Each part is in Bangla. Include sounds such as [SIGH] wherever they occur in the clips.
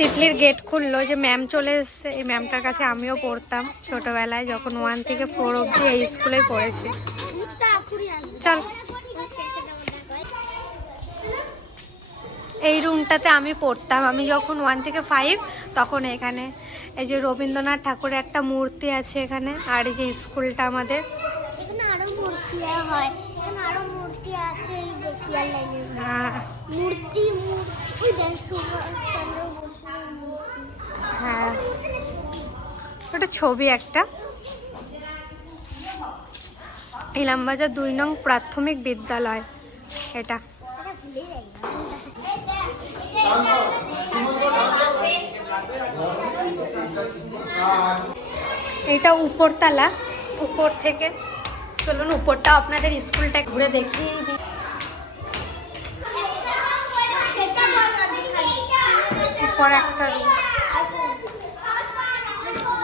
তিতলির গেট খুললো যে ম্যাম চলে এসছে। এই ম্যামটার কাছে আমিও পড়তাম ছোটবেলায় যখন ওয়ান থেকে ফোর অবধি এই স্কুলেই পড়েছি। চল। এই রুমটাতে আমি পড়তাম। আমি যখন ওয়ান থেকে ফাইভ তখন এখানে এই যে রবীন্দ্রনাথ ঠাকুরের একটা মূর্তি আছে এখানে আর এই যে স্কুলটা আমাদের। হয়। মূর্তি আছে ওটা ছবি একটা। ইলামবাজার দুই নং প্রাথমিক বিদ্যালয়। এটা। এটা উপরতলা। উপর থেকে। চলুন উপরটা আপনাদের স্কুলটা ঘুরে দিই উপর একটা রুম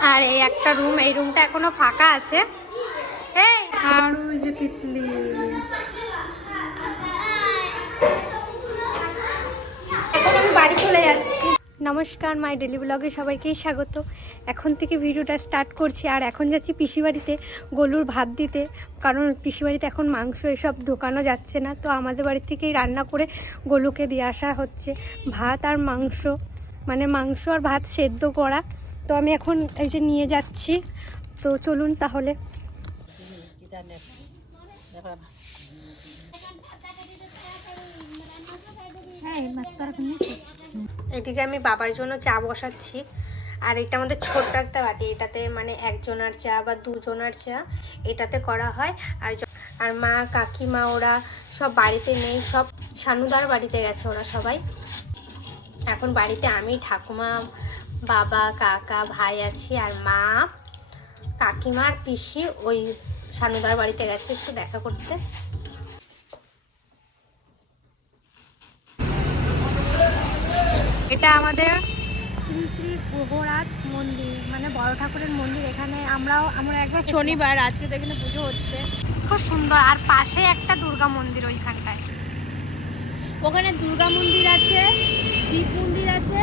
আর এই একটা রুম এই রুমটা এখনও ফাঁকা আছে। আমি বাড়ি চলে যাচ্ছি। নমস্কার, মাই ডেলি ব্লগে সবাইকেই স্বাগত। এখন থেকে ভিডিওটা স্টার্ট করছি, আর এখন যাচ্ছি পিসি বাড়িতে গলুর ভাত দিতে। কারণ পিসি বাড়িতে এখন মাংস এসব ঢোকানো যাচ্ছে না, তো আমাদের বাড়ি থেকেই রান্না করে গলুকে দিয়ে আসা হচ্ছে। ভাত আর মাংস মানে মাংস আর ভাত সেদ্ধ করা। তো আমি এখন এই যে নিয়ে যাচ্ছি। তো চলুন তাহলে। এদিকে আমি বাবার জন্য চা বসাচ্ছি। আর এটা আমাদের ছোট্ট একটা বাটি। এটাতে মানে একজনের চা বা দুজনের চা এটাতে করা হয়। আর আর মা, কাকিমা, ওরা সব বাড়িতে নেই। সব সানুদার বাড়িতে গেছে ওরা সবাই। এখন বাড়িতে আমি, ঠাকুমা বাবা কাকা ভাই আছি আর মা। কাকিমা আর পিসি ওই সানুদার বাড়িতে গেছে একটু দেখা করতে। এটা আমাদের শ্রী শ্রী গ্রহরাজ মন্দির মানে বড় ঠাকুরের মন্দির। এখানে আমরাও আমরা একবার শনিবার আজকে তো এখানে পুজো হচ্ছে। খুব সুন্দর আর পাশে একটা দুর্গা মন্দির ওইখানটায়। ওখানে দুর্গা মন্দির আছে শিব মন্দির আছে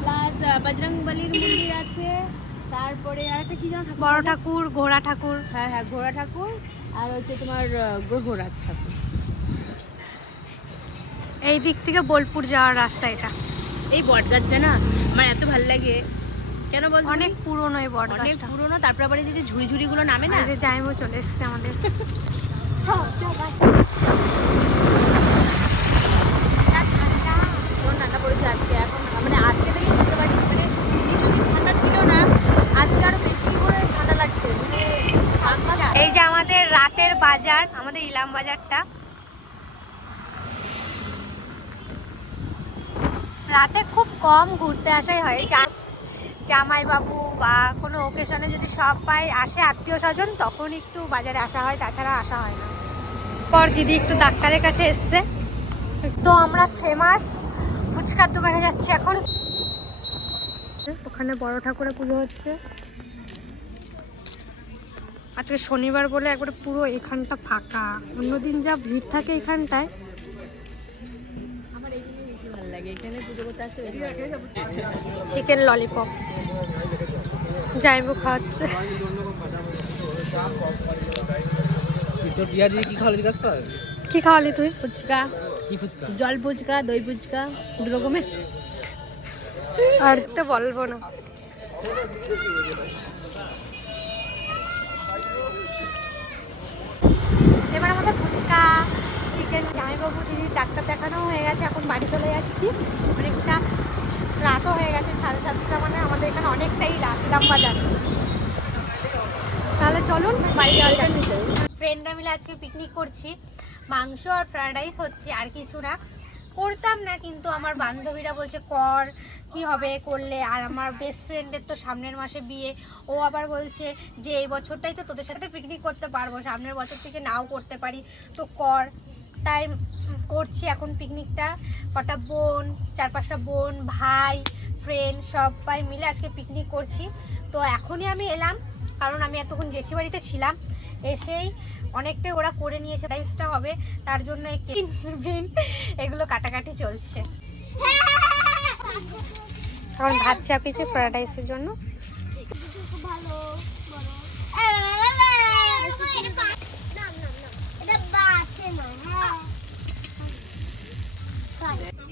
প্লাস বজরং বলির মন্দির আছে তারপরে আর একটা কি যেন বড় ঠাকুর ঘোড়া ঠাকুর। হ্যাঁ হ্যাঁ ঘোড়া ঠাকুর আর হচ্ছে তোমার গ্রহরাজ ঠাকুর। এই দিক থেকে বোলপুর যাওয়ার রাস্তা এটা। এই বট গাছটা না আমার এত ভালো লাগে। কেন বল অনেক পুরনো এই বট অনেক পুরোনো তারপর আবার এই যে ঝুড়ি ঝুড়িগুলো নামে না? এই যে জাইমও চলে এসেছে আমাদের [LAUGHS] ভীষণ ঠান্ডা পড়েছে আজকে এখন মানে আজকে থেকে বুঝতে পারছি মানে কিছুদিন ঠান্ডা ছিল না আজকে আরও বেশি করে ঠান্ডা লাগছে মানে বাগবাজার এই যে আমাদের রাতের বাজার আমাদের ইলাম বাজারটা রাতে খুব কম ঘুরতে আসাই হয়। জামাইবাবু বা কোনো ওকেশনে যদি সবাই আসে আত্মীয় স্বজন তখন একটু বাজারে আসা হয়, তাছাড়া আসা হয় না। পর দিদি একটু ডাক্তারের কাছে এসছে। তো আমরা ফেমাস ফুচকার দোকানে যাচ্ছি এখন। ওখানে বড় ঠাকুরের পুজো হচ্ছে। আজকে শনিবার বলে একবারে পুরো এখানটা ফাঁকা। অন্যদিন যা ভিড় থাকে এখানটায়। চিকেন ললিপপ জাইবু খাওয়াচ্ছে। কি খাওয়ালো তুই? ফুচকা। ফুচকা? জল ফুচকা দই ফুচকা দু রকমের। আর তো বলব না এবার আমাদের ফুচকা চিকেন জামাইবাবু দিদি ডাক্তার দেখানো হয়ে গেছে, এখন বাড়ি চলে যাচ্ছি। অনেকটা রাতও হয়ে গেছে, সাড়ে সাতটা মানে আমাদের এখানে অনেকটাই রাত লম্বা জানি তাহলে চলুন, বাড়ি যাওয়া যাক। ফ্রেন্ডরা মিলে আজকে পিকনিক করছি। মাংস আর ফ্রায়েড রাইস হচ্ছে, আর কিছু না। করতাম না, কিন্তু আমার বান্ধবীরা বলছে, কর, কি হবে করলে? আর আমার বেস্ট ফ্রেন্ডের তো সামনের মাসে বিয়ে। ও আবার বলছে যে, এই বছরটাই তো তোদের সাথে পিকনিক করতে পারব, সামনের বছর থেকে নাও করতে পারি। তো কর তাই করছি এখন পিকনিকটা কটা বোন চার পাঁচটা বোন ভাই ফ্রেন্ড সবাই মিলে আজকে পিকনিক করছি তো এখনই আমি এলাম কারণ আমি এতক্ষণ জেঠি বাড়িতে ছিলাম এসেই অনেকটাই ওরা করে নিয়েছে রাইসটা হবে তার জন্য বিন এগুলো কাটাকাটি চলছে এখন ভাত চাপিয়েছি ফ্রাইড রাইসের জন্য ভালো বড় এটা বাচ্চা না হ্যাঁ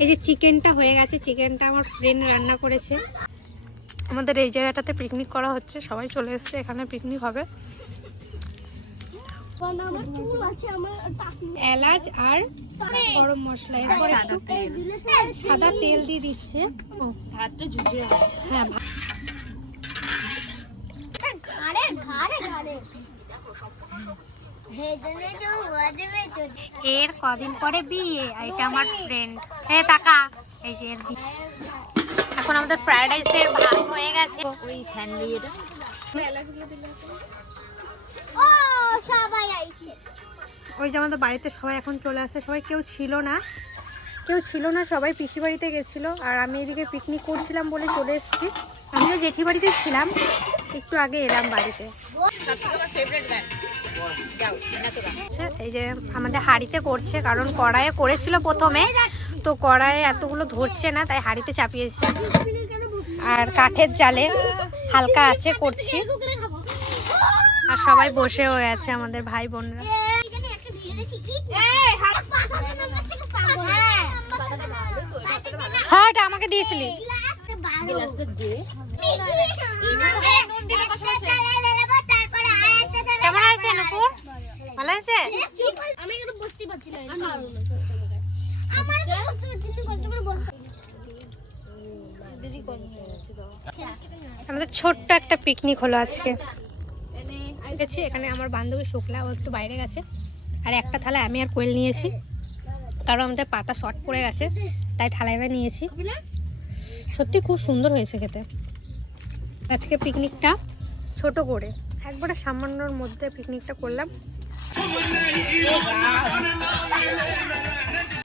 এই যে চিকেনটা হয়ে গেছে চিকেনটা আমার ফ্রেন্ড রান্না করেছে। আমাদের এই জায়গাটাতে পিকনিক করা হচ্ছে সবাই চলে এসছে এখানে পিকনিক হবে। আমার চুল আছে আমার টাকলু এলাচ আর গরম মশলা এরপর একটু সাদা তেল। দিয়ে দিচ্ছে। ও। ভাতটা ঝুঁঝে হ্যাঁ ঘাড়ে ঘাড়ে ঘাড়ে। এর কদিন পরে বিয়ে এটা আমার ফ্রেন্ড এ টাকা এই যে এর বিয়ে। এখন আমাদের ফ্রাইড রাইসের ভাত হয়ে গেছে। ওই স্যান্ডউইচ এটা। ও সবাই আইছে। ওই যে আমাদের বাড়িতে সবাই এখন চলে আসে। সবাই কেউ ছিল না। কেউ ছিল না সবাই পিসি বাড়িতে গেছিল। আর আমি এদিকে পিকনিক করছিলাম বলে চলে এসেছি। আমিও জেঠি বাড়িতে ছিলাম। একটু আগে এলাম বাড়িতে। আচ্ছা, এই যে আমাদের হাঁড়িতে করছে কারণ কড়াইয়ে করেছিল প্রথমে তো কড়াইয়ে এতগুলো ধরছে না তাই হাঁড়িতে চাপিয়েছে আর কাঠের জালে হালকা আছে করছি আর সবাই বসেও গেছে আমাদের ভাই বোনরা হ্যাঁ এটা আমাকে দিয়েছিলি ভালো আছে? আমি কিন্তু বুঝতে পারছি না আমার তো বুঝতে পারছি না কত বড় বসতে আমাদের ছোট্ট একটা পিকনিক হলো আজকে। গেছি এখানে আমার বান্ধবী শুক্লা ও একটু বাইরে গেছে। আর একটা থালা আমি আর কোয়েল নিয়েছি। কারণ আমাদের পাতা শর্ট পড়ে গেছে তাই থালায় নিয়েছি। সত্যি খুব সুন্দর হয়েছে খেতে। আজকে পিকনিকটা ছোট করে একবারে সামান্যর মধ্যে পিকনিকটা করলাম। Come on, now, you